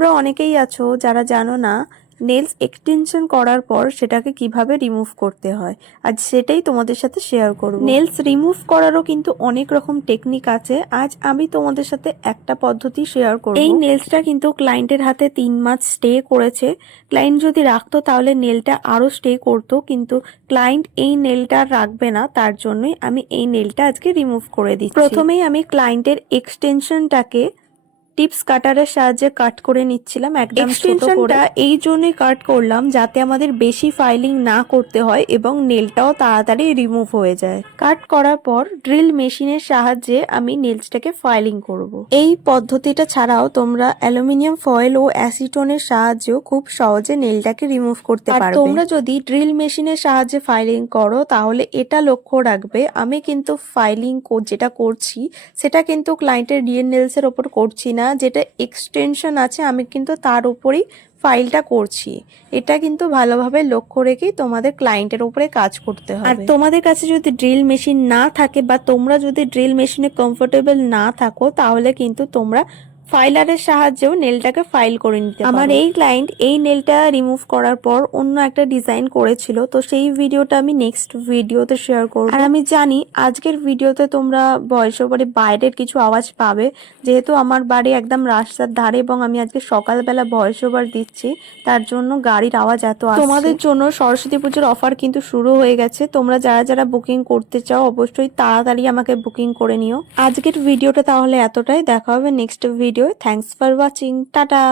তোমরা অনেকেই আছো যারা জানো না নেলস এক্সটেনশন করার পর সেটাকে কিভাবে রিমুভ করতে হয়, আজ সেটাই তোমাদের সাথে শেয়ার করব। নেলস রিমুভ করারও কিন্তু অনেক রকম টেকনিক আছে, আজ আমি তোমাদের সাথে একটা পদ্ধতি শেয়ার করব। এই নেলসটা কিন্তু ক্লায়েন্টের হাতে 3 মাস স্টে করেছে। ক্লায়েন্ট যদি রাখতো তাহলে নেলটা আরো স্টে করতো, কিন্তু ক্লায়েন্ট এই নেলটা রাখবে না, তার জন্যই আমি এই নেলটা আজকে রিমুভ করে দিচ্ছি। প্রথমেই আমি ক্লায়েন্টের এক্সটেনশনটাকে টিপস কাটারের সাহায্যে কাট করে নিচ্ছিলাম একদম ছোট করে। এই জন্যই কাট করলাম যাতে আমাদের বেশি ফাইলিং না করতে হয় এবং নেলটাও তাড়াতাড়ি রিমুভ হয়ে যায়। কাট করার পর ড্রিল মেশিনের সাহায্যে আমি নেলসটাকে ফাইলিং করব। এই পদ্ধতিটা ছাড়াও তোমরা অ্যালুমিনিয়াম ফয়েল ও অ্যাসিটোনের সাহায্যেও খুব সহজে নেলটাকে রিমুভ করতে পারবে। তোমরা যদি ড্রিল মেশিনের সাহায্যে ফাইলিং করো তাহলে এটা লক্ষ্য রাখবে, আমি কিন্তু ফাইলিং যেটা করছি সেটা কিন্তু ক্লায়েন্টের রিয়েল নেলসের ওপর করছি না, যেটা এক্সটেনশন আছে আমি কিন্তু তার উপরেই ফাইলটা করছি। এটা কিন্তু ভালোভাবে লক্ষ্য রেখেই তোমাদের ক্লায়েন্টের উপরে কাজ করতে হবে। আর তোমাদের কাছে যদি ড্রিল মেশিন না থাকে বা তোমরা যদি ড্রিল মেশিনে কমফোর্টেবল না থাকো তাহলে কিন্তু তোমরা ফাইলারের সাহায্যেও নেলটাকে ফাইল করে নিতে পারো। আমার এই ক্লায়েন্ট এই নেলটা রিমুভ করার পর অন্য একটা ডিজাইন করেছিল, তো সেই ভিডিওটা আমি নেক্সট ভিডিওতে শেয়ার করব। আর আমি জানি আজকের ভিডিওতে তোমরা ভয়েস ওভারে বাইরের কিছু আওয়াজ পাবে, যেহেতু আমার বাড়ি একদম রাস্তার ধারে এবং আমি আজকে সকালবেলা ভয়েস ওভার দিচ্ছি, তার জন্য গাড়ির আওয়াজ এত আসছে। তোমাদের জন্য সরস্বতী পুজোর অফার কিন্তু শুরু হয়ে গেছে, তোমরা যারা যারা বুকিং করতে চাও অবশ্যই তাড়াতাড়ি আমাকে বুকিং করে নিও। আজকের ভিডিওটা তাহলে এতটাই, দেখা হবে next video. Thanks for watching, tata.